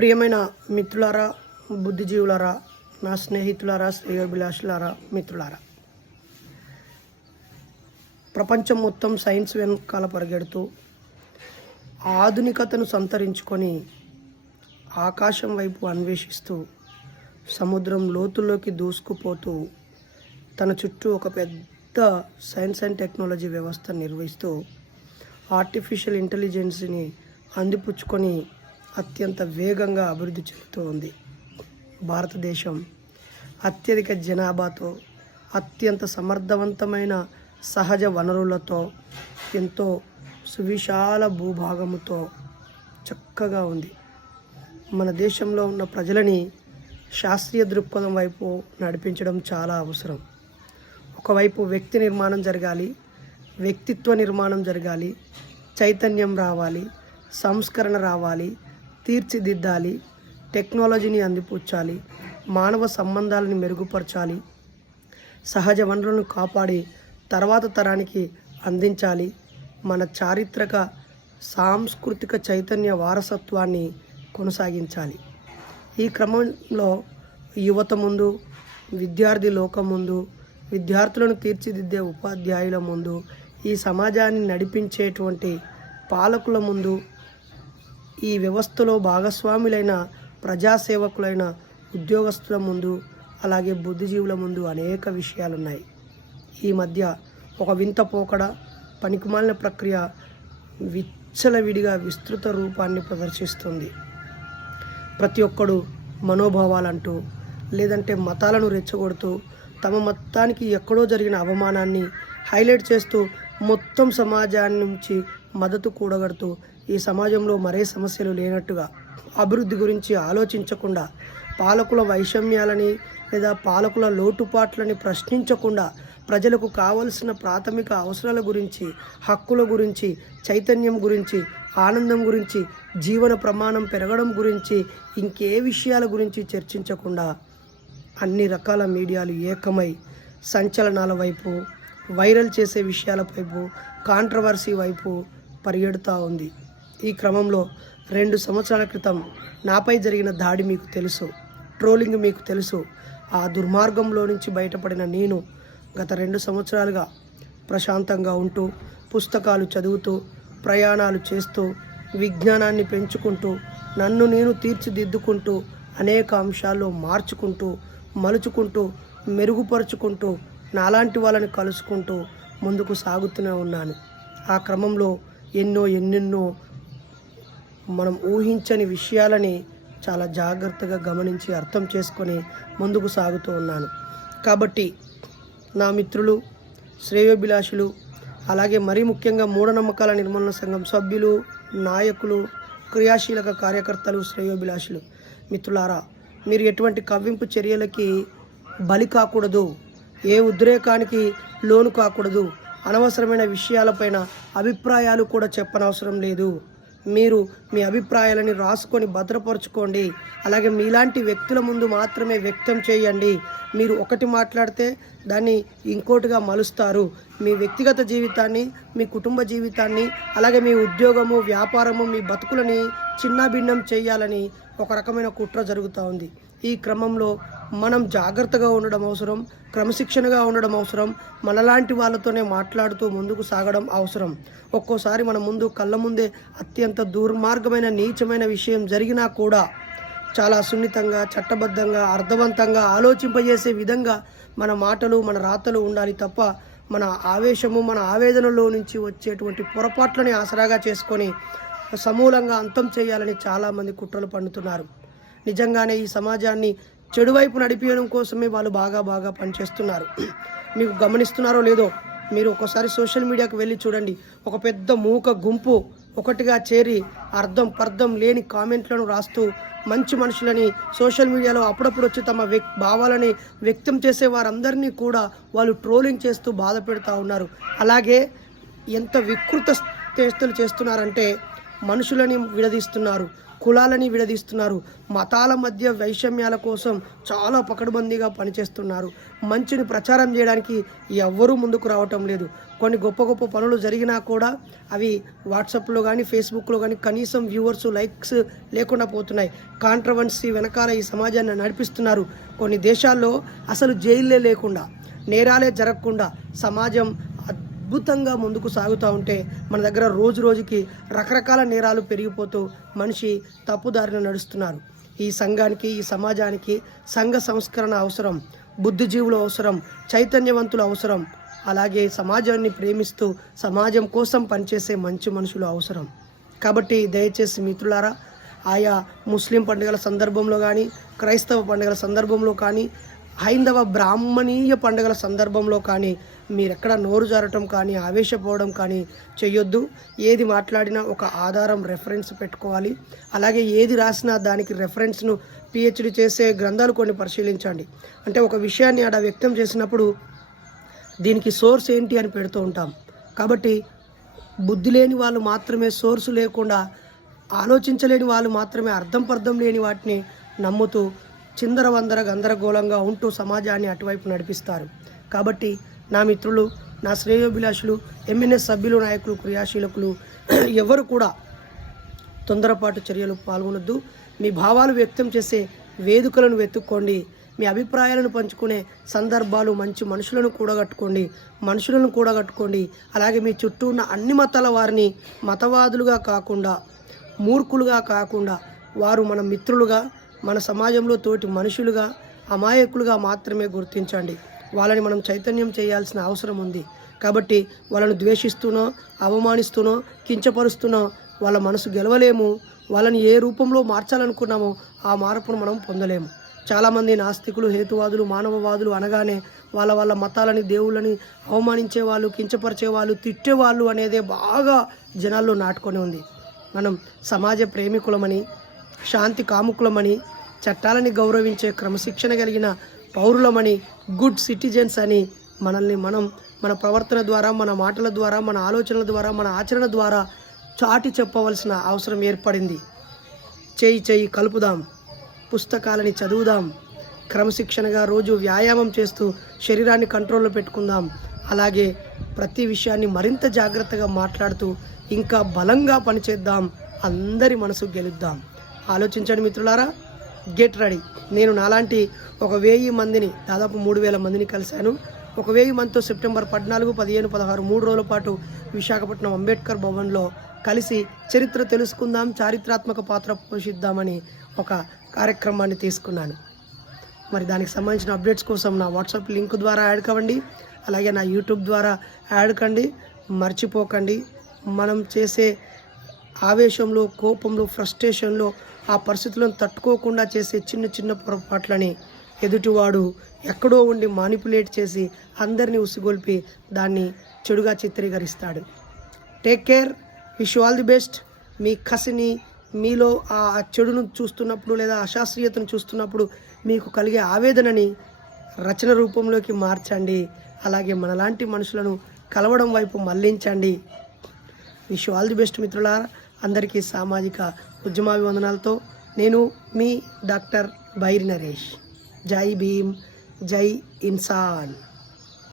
ప్రియమైన మిత్రులారా బుద్ధిజీవులారా నా స్నేహితులారా శ్రేయోభిలాషులారా మిత్రులారా. ప్రపంచం మొత్తం సైన్స్ వెనకాల పరిగెడుతూ ఆధునికతను సంతరించుకొని ఆకాశం వైపు అన్వేషిస్తూ సముద్రం లోతుల్లోకి దూసుకుపోతూ తన చుట్టూ ఒక పెద్ద సైన్స్ అండ్ టెక్నాలజీ వ్యవస్థ నిర్వహిస్తూ ఆర్టిఫిషియల్ ఇంటెలిజెన్స్ని అందిపుచ్చుకొని అత్యంత వేగంగా అభివృద్ధి చెందుతూ ఉంది భారతదేశం అత్యధిక జనాభాతో అత్యంత సమర్థవంతమైన సహజ వనరులతో ఎంతో సువిశాల భూభాగముతో చక్కగా ఉంది. మన దేశంలో ఉన్న ప్రజలని శాస్త్రీయ దృక్పథం వైపు నడిపించడం చాలా అవసరం. ఒకవైపు వ్యక్తి నిర్మాణం జరగాలి వ్యక్తిత్వ నిర్మాణం జరగాలి చైతన్యం రావాలి సంస్కరణ రావాలి తీర్చిదిద్దాలి టెక్నాలజీని అందిపుచ్చాలి మానవ సంబంధాలను మెరుగుపరచాలి సహజ వనరులను కాపాడి తర్వాత తరానికి అందించాలి. మన చారిత్రక సాంస్కృతిక చైతన్య వారసత్వాన్ని కొనసాగించాలి. ఈ క్రమంలో యువత ముందు విద్యార్థి లోకం ముందు విద్యార్థులను తీర్చిదిద్దే ఉపాధ్యాయుల ముందు ఈ సమాజాన్ని నడిపించేటువంటి పాలకుల ముందు ఈ వ్యవస్థలో భాగస్వాములైన ప్రజాసేవకులైన ఉద్యోగస్తుల ముందు అలాగే బుద్ధిజీవుల ముందు అనేక విషయాలున్నాయి. ఈ మధ్య ఒక వింత పోకడ పనికిమాలిన ప్రక్రియ విచ్చలవిడిగా విస్తృత రూపాన్ని ప్రదర్శిస్తుంది. ప్రతి ఒక్కడు మనోభావాలంటూ లేదంటే మతాలను రెచ్చగొడుతూ తమ మతానికి ఎక్కడో జరిగిన అవమానాన్ని హైలైట్ చేస్తూ మొత్తం సమాజాన్ని నుంచి మద్దతు కూడగడుతూ ఈ సమాజంలో మరే సమస్యలు లేనట్టుగా అభివృద్ధి గురించి ఆలోచించకుండా పాలకుల వైషమ్యాలని లేదా పాలకుల లోటుపాట్లని ప్రశ్నించకుండా ప్రజలకు కావలసిన ప్రాథమిక అవసరాల గురించి హక్కుల గురించి చైతన్యం గురించి ఆనందం గురించి జీవన ప్రమాణం పెరగడం గురించి ఇంకే విషయాల గురించి చర్చించకుండా అన్ని రకాల మీడియాలు ఏకమై సంచలనాల వైపు వైరల్ చేసే విషయాల వైపు కాంట్రవర్సీ వైపు పరిగెడుతూ ఉంది. ఈ క్రమంలో రెండు సంవత్సరాల క్రితం నాపై జరిగిన దాడి మీకు తెలుసు. ట్రోలింగ్ మీకు తెలుసు. ఆ దుర్మార్గంలో నుంచి బయటపడిన నేను గత రెండు సంవత్సరాలుగా ప్రశాంతంగా ఉంటూ పుస్తకాలు చదువుతూ ప్రయాణాలు చేస్తూ విజ్ఞానాన్ని పెంచుకుంటూ నన్ను నేను తీర్చిదిద్దుకుంటూ అనేక అంశాల్లో మార్చుకుంటూ మలుచుకుంటూ మెరుగుపరుచుకుంటూ నాలాంటి వాళ్ళని కలుసుకుంటూ ముందుకు సాగుతూనే ఉన్నాను. ఆ క్రమంలో ఎన్నో ఎన్నెన్నో మనం ఊహించని విషయాలని చాలా జాగ్రత్తగా గమనించి అర్థం చేసుకొని ముందుకు సాగుతూ ఉన్నాను. కాబట్టి నా మిత్రులు శ్రేయోభిలాషులు అలాగే మరీ ముఖ్యంగా మూఢనమ్మకాల నిర్మూలన సంఘం సభ్యులు నాయకులు క్రియాశీలక కార్యకర్తలు శ్రేయోభిలాషులు. మిత్రులారా మీరు ఎటువంటి కవ్వింపు చర్యలకి బలి కాకూడదు ఏ ఉద్రేకానికి లోను కాకూడదు అనవసరమైన విషయాలపైన అభిప్రాయాలు కూడా చెప్పనవసరం లేదు. మీరు మీ అభిప్రాయాలని రాసుకొని భద్రపరచుకోండి. అలాగే మీలాంటి వ్యక్తుల ముందు మాత్రమే వ్యక్తం చేయండి. మీరు ఒకటి మాట్లాడితే దాన్ని ఇంకోటిగా మలుస్తారు. మీ వ్యక్తిగత జీవితాన్ని మీ కుటుంబ జీవితాన్ని అలాగే మీ ఉద్యోగము వ్యాపారము మీ బతుకులని చిన్నాభిన్నం చేయాలని ఒక రకమైన కుట్ర జరుగుతూ ఉంది. ఈ క్రమంలో మనం జాగ్రత్తగా ఉండడం అవసరం క్రమశిక్షణగా ఉండడం అవసరం మనలాంటి వాళ్ళతోనే మాట్లాడుతూ ముందుకు సాగడం అవసరం. ఒక్కోసారి మన ముందు కళ్ళ ముందే అత్యంత దుర్మార్గమైన నీచమైన విషయం జరిగినా కూడా చాలా సున్నితంగా చట్టబద్ధంగా అర్థవంతంగా ఆలోచింపజేసే విధంగా మన మాటలు మన రాతలు ఉండాలి తప్ప మన ఆవేశము మన ఆవేదనలో నుంచి వచ్చేటువంటి పొరపాట్లని ఆసరాగా చేసుకొని సమూలంగా అంతం చేయాలని చాలామంది కుట్రలు పండుతున్నారు నిజంగానే ఈ సమాజాన్ని చెడువైపు నడిపించడం కోసమే వాళ్ళు బాగా బాగా పనిచేస్తున్నారు. మీకు గమనిస్తున్నారో లేదో మీరు ఒకసారి సోషల్ మీడియాకు వెళ్ళి చూడండి. ఒక పెద్ద మూక గుంపు ఒకటిగా చేరి అర్థం పర్థం లేని కామెంట్లను రాస్తూ మంచి మనుషులని సోషల్ మీడియాలో అప్పుడప్పుడు వచ్చి తమ వ్యక్ భావాలని వ్యక్తం చేసే వారందరినీ కూడా వాళ్ళు ట్రోలింగ్ చేస్తూ బాధ పెడతా ఉన్నారు. అలాగే ఎంత వికృత చేస్తున్నారంటే మనుషులని విడదీస్తున్నారు. కులాలని విడదీస్తున్నారు. మతాల మధ్య వైషమ్యాల కోసం చాలా పకడ్బందీగా పనిచేస్తున్నారు. మంచిని ప్రచారం చేయడానికి ఎవ్వరూ ముందుకు రావటం లేదు. కొన్ని గొప్ప గొప్ప పనులు జరిగినా కూడా అవి వాట్సాప్లో కానీ ఫేస్బుక్లో కానీ కనీసం వ్యూవర్స్ లైక్స్ లేకుండా పోతున్నాయి. కాంట్రవర్సీ వెనకాల ఈ సమాజాన్ని నడిపిస్తున్నారు. కొన్ని దేశాల్లో అసలు జైల్లే లేకుండా నేరాలే జరగకుండా సమాజం అద్భుతంగా ముందుకు సాగుతూ ఉంటే మన దగ్గర రోజు రోజుకి రకరకాల నేరాలు పెరిగిపోతూ మనిషి తప్పుదారిన నడుస్తున్నారు. ఈ సంఘానికి ఈ సమాజానికి సంఘ సంస్కరణ అవసరం బుద్ధిజీవులు అవసరం చైతన్యవంతులు అవసరం. అలాగే సమాజాన్ని ప్రేమిస్తూ సమాజం కోసం పనిచేసే మంచి మనుషులు అవసరం. కాబట్టి దయచేసి మిత్రులారా ఆయా ముస్లిం పండుగల సందర్భంలో కానీ క్రైస్తవ పండుగల సందర్భంలో కానీ హైందవ బ్రాహ్మణీయ పండుగల సందర్భంలో కానీ మీరెక్కడ నోరు జారటం కానీ ఆవేశపోవడం కానీ చెయ్యొద్దు. ఏది మాట్లాడినా ఒక ఆధారం రెఫరెన్స్ పెట్టుకోవాలి. అలాగే ఏది రాసినా దానికి రెఫరెన్స్ను పిహెచ్డి చేసే గ్రంథాలు కొన్ని పరిశీలించండి. అంటే ఒక విషయాన్ని ఆడ వ్యక్తం చేసినప్పుడు దీనికి సోర్స్ ఏంటి అని పెడుతూ ఉంటాం. కాబట్టి బుద్ధి లేని వాళ్ళు మాత్రమే సోర్స్ లేకుండా ఆలోచించలేని వాళ్ళు మాత్రమే అర్థం పర్థం లేని వాటిని నమ్ముతూ చిందరవందర గందరగోళంగా ఉంటూ సమాజాన్ని అటువైపు నడిపిస్తారు. కాబట్టి నా మిత్రులు నా శ్రేయోభిలాషులు ఎంఎన్ఎస్ సభ్యులు నాయకులు క్రియాశీలకులు ఎవరు కూడా తొందరపాటు చర్యలు పాల్గొనొద్దు. మీ భావాలు వ్యక్తం చేసే వేదికలను వెతుక్కోండి. మీ అభిప్రాయాలను పంచుకునే సందర్భాలు మంచి మనుషులను కూడగట్టుకోండి. మనుషులను కూడగట్టుకోండి. అలాగే మీ చుట్టూ ఉన్న అన్ని మతాల వారిని మతవాదులుగా కాకుండా మూర్ఖులుగా కాకుండా వారు మన మిత్రులుగా మన సమాజంలో తోటి మనుషులుగా అమాయకులుగా మాత్రమే గుర్తించండి. వాళ్ళని మనం చైతన్యం చేయాల్సిన అవసరం ఉంది. కాబట్టి వాళ్ళను ద్వేషిస్తూనో అవమానిస్తూనో కించపరుస్తూనో వాళ్ళ మనసు గెలవలేము. వాళ్ళని ఏ రూపంలో మార్చాలనుకున్నామో ఆ మార్పును మనం పొందలేము. చాలామంది నాస్తికులు హేతువాదులు మానవవాదులు అనగానే వాళ్ళ వాళ్ళ మతాలని దేవుళ్ళని అవమానించే వాళ్ళు కించపరిచే వాళ్ళు తిట్టేవాళ్ళు అనేదే బాగా జనాల్లో నాటుకొని ఉంది. మనం సమాజ ప్రేమికులమని శాంతి కాముకులమని చట్టాలని గౌరవించే క్రమశిక్షణ కలిగిన పౌరులమని గుడ్ సిటిజన్స్ అని మనల్ని మనం మన ప్రవర్తన ద్వారా మన మాటల ద్వారా మన ఆలోచనల ద్వారా మన ఆచరణ ద్వారా చాటి చెప్పవలసిన అవసరం ఏర్పడింది. చేయి చేయి కలుపుదాం పుస్తకాలని చదువుదాం క్రమశిక్షణగా రోజు వ్యాయామం చేస్తూ శరీరాన్ని కంట్రోల్లో పెట్టుకుందాం. అలాగే ప్రతి విషయాన్ని మరింత జాగ్రత్తగా మాట్లాడుతూ ఇంకా బలంగా పనిచేద్దాం. అందరి మనసు గెలుద్దాం. ఆలోచించండి మిత్రులారా. Get ready. నేను నాలాంటి ఒక వెయ్యి మందిని దాదాపు మూడు వేల మందిని కలిశాను. ఒక వెయ్యి మందితో సెప్టెంబర్ పద్నాలుగు పదిహేను పదహారు మూడు రోజుల పాటు విశాఖపట్నం అంబేద్కర్ భవన్లో కలిసి చరిత్ర తెలుసుకుందాం చారిత్రాత్మక పాత్ర పోషిద్దామని ఒక కార్యక్రమాన్ని తీసుకున్నాను. మరి దానికి సంబంధించిన అప్డేట్స్ కోసం నా వాట్సాప్ లింక్ ద్వారా యాడ్ కావండి. అలాగే నా యూట్యూబ్ ద్వారా యాడ్ కండి. మర్చిపోకండి. మనం చేసే ఆవేశంలో కోపంలో ఫ్రస్ట్రేషన్లో ఆ పరిస్థితులను తట్టుకోకుండా చేసే చిన్న చిన్న పొరపాట్లని ఎదుటివాడు ఎక్కడో ఉండి మానిపులేట్ చేసి అందరినీ ఉసిగొల్పి దాన్ని చెడుగా చిత్రీకరిస్తాడు. Take care wish all the best మీ కసిని మీలో ఆ చెడును చూస్తున్నప్పుడు లేదా అశాస్త్రీయతను చూస్తున్నప్పుడు మీకు కలిగే ఆవేదనని రచన రూపంలోకి మార్చండి. అలాగే మనలాంటి మనుషులను కలవడం వైపు మళ్ళించండి. విష్ ఆల్ ది బెస్ట్ మిత్రులారా. అందరికీ సామాజిక ఉద్యమాభివందనాలతో నేను మీ డాక్టర్ బైరి నరేష్. జై భీమ్ జై ఇన్సాన్.